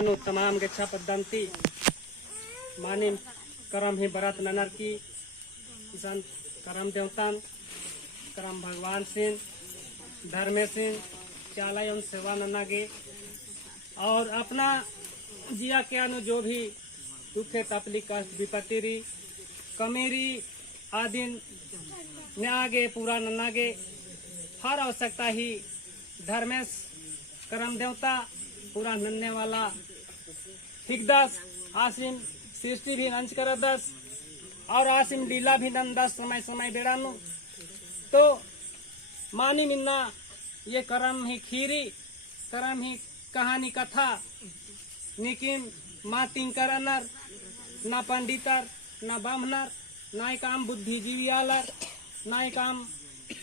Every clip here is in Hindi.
तमाम गच्छा पद्धति मानिम करम ही बरत ननर की किसान करम देवतान करम भगवान सिंह धर्मे सिंह चालायन सेवा ननागे और अपना जिया के अनु जो भी दुखे तपली कष्ट विपत्ति री कमेरी आदिन न आगे पूरा ननागे हर आवश्यकता ही धर्मेश करम देवता पूरा नन्ने वाला हिकदास आसिम सृष्टि भी अंश कर दस और आसिम लीला भी नन दस समय समय बेड़ानु तो मानी मिन्ना ये करम ही खीरी करम ही कहानी कथा निकिम मा तिंकरनर ना पंडितर ना ब्राह्मणर ना काम बुद्धिजीवी वाला ना काम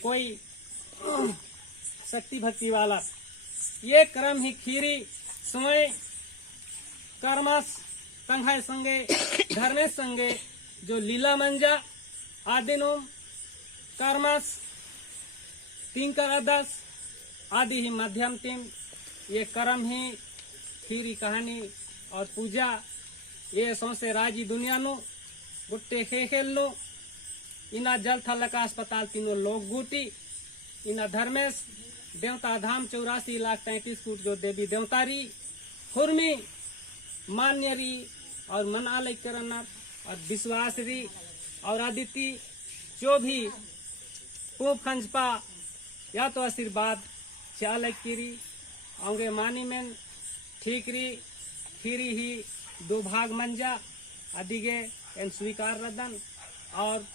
कोई शक्ति भक्ति वाला ये क्रम ही खीरी समय कर्मस संघाय संगे धर्मेश संगे जो लीला मंजा आदिनोम कर्मस तिंकर अदस आदि ही मध्यम टीम ये कर्म ही खीरी कहानी और पूजा ये सौसे राजी दुनिया नो गुट्टे खेल नो इना जल थल का अस्पताल तीनों लोग गुटी इना धर्मेश देवता धाम 84,33,00,000 फुट जो देवी देवतारी खुरमी मान्यरी और मनालय करनर और विश्वासरी और आदिति जो भी पूप खंजपा या तो आशीर्वाद चालक किरी आगे मानी में ठीकरी खीरी ही दो भाग मंजा आदिगे एन स्वीकार रदन और